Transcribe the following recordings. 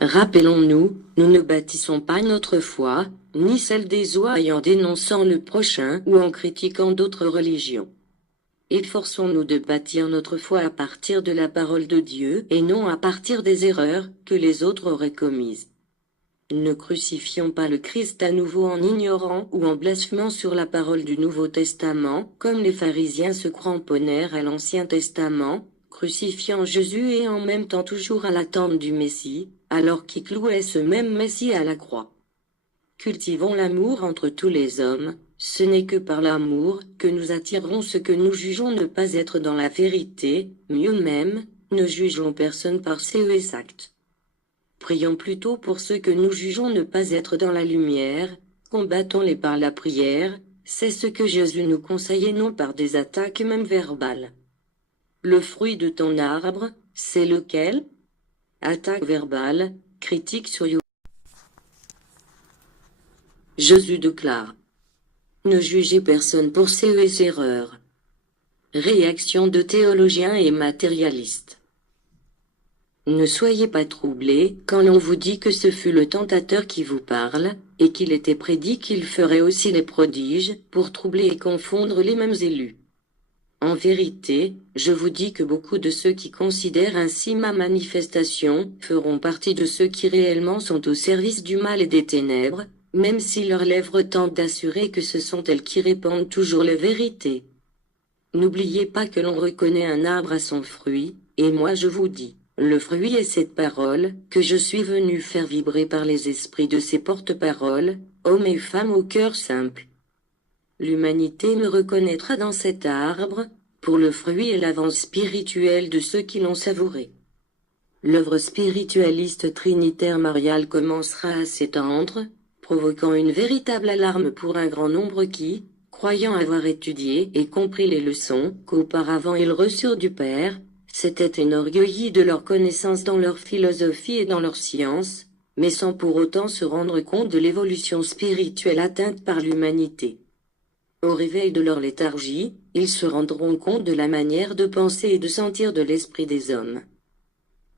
Rappelons-nous, nous ne bâtissons pas notre foi, ni celle des autres en dénonçant le prochain ou en critiquant d'autres religions. Efforçons-nous de bâtir notre foi à partir de la parole de Dieu et non à partir des erreurs que les autres auraient commises. Ne crucifions pas le Christ à nouveau en ignorant ou en blasphémant sur la parole du Nouveau Testament, comme les pharisiens se cramponnèrent à l'Ancien Testament, crucifiant Jésus et en même temps toujours à l'attente du Messie, alors qu'ils clouaient ce même Messie à la croix. Cultivons l'amour entre tous les hommes, ce n'est que par l'amour que nous attirerons ce que nous jugeons ne pas être dans la vérité, mieux même, ne jugeons personne par ses actes. Prions plutôt pour ceux que nous jugeons ne pas être dans la lumière, combattons-les par la prière, c'est ce que Jésus nous conseillait non par des attaques même verbales. Le fruit de ton arbre, c'est lequel? Attaque verbale, critique sur YouTube. Jésus déclare: ne jugez personne pour ses erreurs. Réaction de théologiens et matérialistes. Ne soyez pas troublés quand l'on vous dit que ce fut le tentateur qui vous parle, et qu'il était prédit qu'il ferait aussi les prodiges, pour troubler et confondre les mêmes élus. En vérité, je vous dis que beaucoup de ceux qui considèrent ainsi ma manifestation feront partie de ceux qui réellement sont au service du mal et des ténèbres, même si leurs lèvres tentent d'assurer que ce sont elles qui répandent toujours la vérité. N'oubliez pas que l'on reconnaît un arbre à son fruit, et moi je vous dis, le fruit est cette parole, que je suis venu faire vibrer par les esprits de ces porte-paroles, hommes et femmes au cœur simple. L'humanité me reconnaîtra dans cet arbre, pour le fruit et l'avance spirituelle de ceux qui l'ont savouré. L'œuvre spiritualiste trinitaire mariale commencera à s'étendre, provoquant une véritable alarme pour un grand nombre qui, croyant avoir étudié et compris les leçons qu'auparavant ils reçurent du Père, s'étaient enorgueillis de leur connaissance dans leur philosophie et dans leur science, mais sans pour autant se rendre compte de l'évolution spirituelle atteinte par l'humanité. Au réveil de leur léthargie, ils se rendront compte de la manière de penser et de sentir de l'esprit des hommes.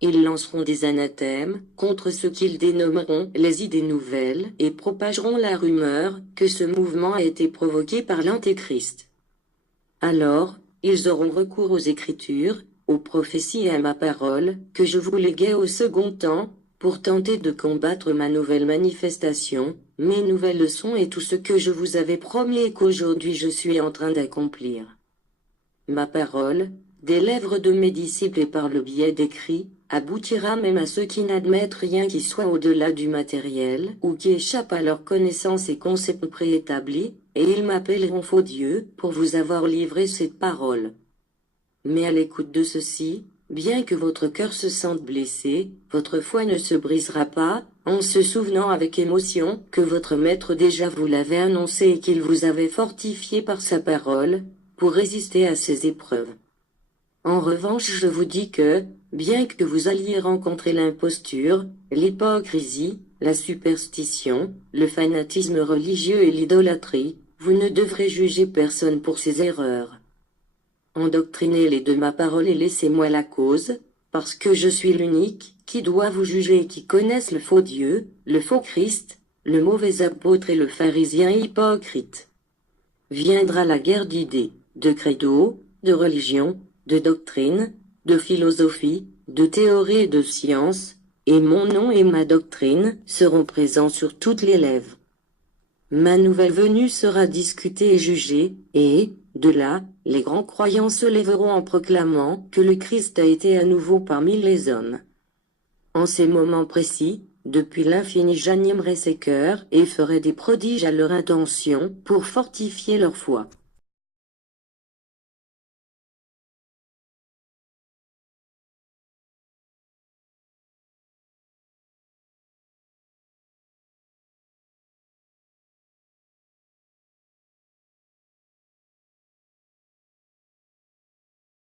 Ils lanceront des anathèmes contre ce qu'ils dénommeront les idées nouvelles et propageront la rumeur que ce mouvement a été provoqué par l'Antéchrist. Alors, ils auront recours aux Écritures, aux prophéties et à ma parole, que je vous léguais au second temps, pour tenter de combattre ma nouvelle manifestation, mes nouvelles leçons et tout ce que je vous avais promis et qu'aujourd'hui je suis en train d'accomplir. Ma parole, des lèvres de mes disciples et par le biais d'écrits, aboutira même à ceux qui n'admettent rien qui soit au-delà du matériel ou qui échappe à leur connaissance et concepts préétablis, et ils m'appelleront faux Dieu pour vous avoir livré cette parole. Mais à l'écoute de ceci, bien que votre cœur se sente blessé, votre foi ne se brisera pas, en se souvenant avec émotion que votre Maître déjà vous l'avait annoncé et qu'il vous avait fortifié par sa parole, pour résister à ces épreuves. En revanche, je vous dis que, bien que vous alliez rencontrer l'imposture, l'hypocrisie, la superstition, le fanatisme religieux et l'idolâtrie, vous ne devrez juger personne pour ses erreurs. Endoctrinez-les de ma parole et laissez-moi la cause, parce que je suis l'unique, qui doit vous juger et qui connaisse le faux Dieu, le faux Christ, le mauvais apôtre et le pharisien hypocrite. Viendra la guerre d'idées, de credo, de religion, de doctrine, de philosophie, de théorie et de science, et mon nom et ma doctrine seront présents sur toutes les lèvres. Ma nouvelle venue sera discutée et jugée, et, de là, les grands croyants se lèveront en proclamant que le Christ a été à nouveau parmi les hommes. En ces moments précis, depuis l'infini j'animerai ces cœurs et ferai des prodiges à leur intention pour fortifier leur foi.